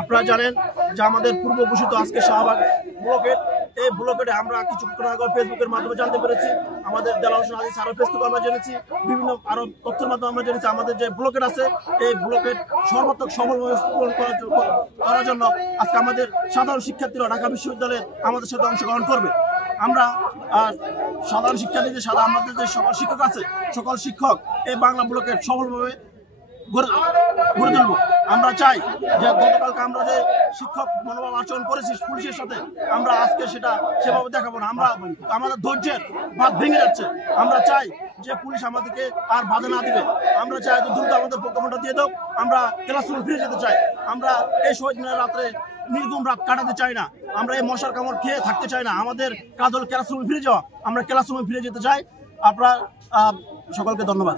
আপনারা জানেন যে আমাদের পূর্ব ঘোষিত আজকে শাহবাগ ব্লকেট, এই ব্লকেটে আমরা কিছুক্ষণ আগে ফেসবুকের মাধ্যমে জানতে পেরেছি, আমাদের দেলাওয়ার হোসেন আজিজ স্যারের ফেসবুকে আমরা জেনেছি, বিভিন্ন আরো তথ্যের মাধ্যমে আমরা জেনেছি আমাদের যে ব্লকেট আছে এই ব্লকেট সর্বাত্মক সফলভাবে পূরণ করার জন্য আজকে আমাদের সাধারণ শিক্ষার্থীরা ঢাকা বিশ্ববিদ্যালয়ে আমাদের সাথে অংশগ্রহণ করবে। আমরা সাধারণ শিক্ষার্থীদের সাথে আমাদের যে সকল শিক্ষক আছে, সকল শিক্ষক এই বাংলা ব্লকেট সফলভাবে গড়ে তুলবো। আমরা চাই যে গতকালকে আমরা যে শিক্ষক মনোভাব আচরণ করেছি পুলিশের সাথে, আমরা আজকে সেটা সেভাবে দেখাবো না। আমরা আমাদের ধৈর্যের বাঁধ ভেঙে যাচ্ছে। আমরা চাই যে পুলিশ আমাদেরকে আর বাধা না দিবে। আমরা চাই দ্রুত আমাদের প্রজ্ঞাপনটা দিয়ে দাও। আমরা ক্লাসরুমে ফিরে যেতে চাই। আমরা এই শহীদ মিনার রাত্রে নির্ঘুম রাত কাটাতে চাই না। আমরা এই মশার কামড় খেয়ে থাকতে চাই না। আমাদের কাজ হল ক্লাসরুমে ফিরে যাওয়া। আমরা ক্লাসরুমে ফিরে যেতে চাই। আপনারা সকলকে ধন্যবাদ।